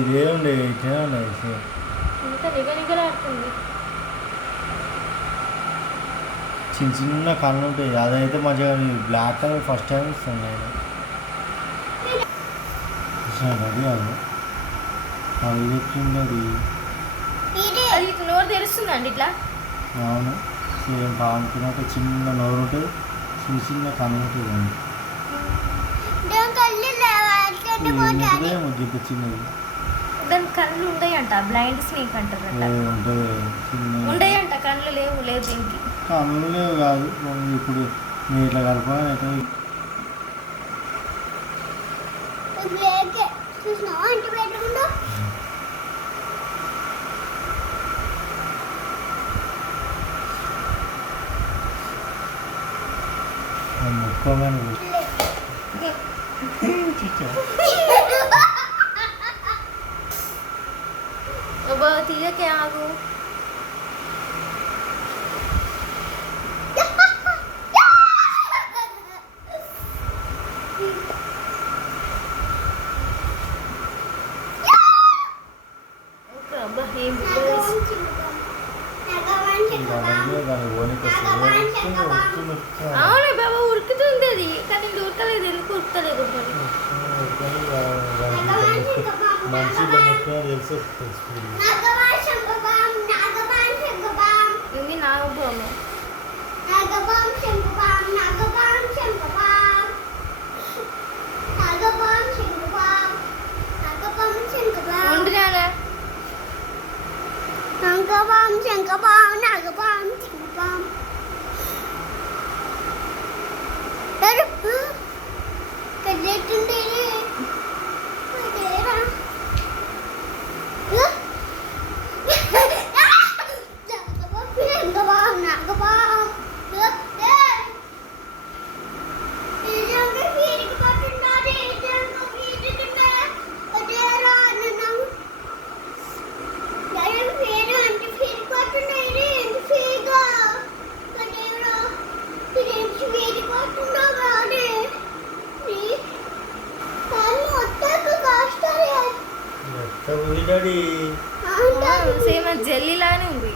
ఇదే ఉండే ఇట్లా ఉన్నాయి ఇంకా నిగనిగలాడుతుంది. చిన్న చిన్న కళ్ళు ఉంటాయి. అదైతే మంచిగా బ్లాక్ కలర్ ఫస్ట్ టైం ఇస్తాను నేను. అది కాదు అది చెప్తుంది అది నోరు తెరుస్తుందండి ఇట్లా. అవును సేమ్ పాముకున్నట్టు చిన్న నోరు ఉంటుంది, చిన్న చిన్న కన్ను ఉంటుంది. ముద్దు చిన్నది దాని కళ్ళు ఉంటాయంట, బ్లైండ్ స్నేక్ అంటారు. ఉంటుంది ఉంటాయంట కళ్ళు లేవు. లేదు దీనికి కళ్ళు లేవు కాదు. ఇప్పుడు మీరు ఇట్లా కలపాలి అయితే ముక్కోగానే తీయకే ఆగు. అవును బాబా ఉరుకుతుంది అది, కానీ ఉరకలేదు. ఎందుకు ఉరకలేదు? ఇది నాగబాము. సేమ్ జెల్లీ లానే ఉంది.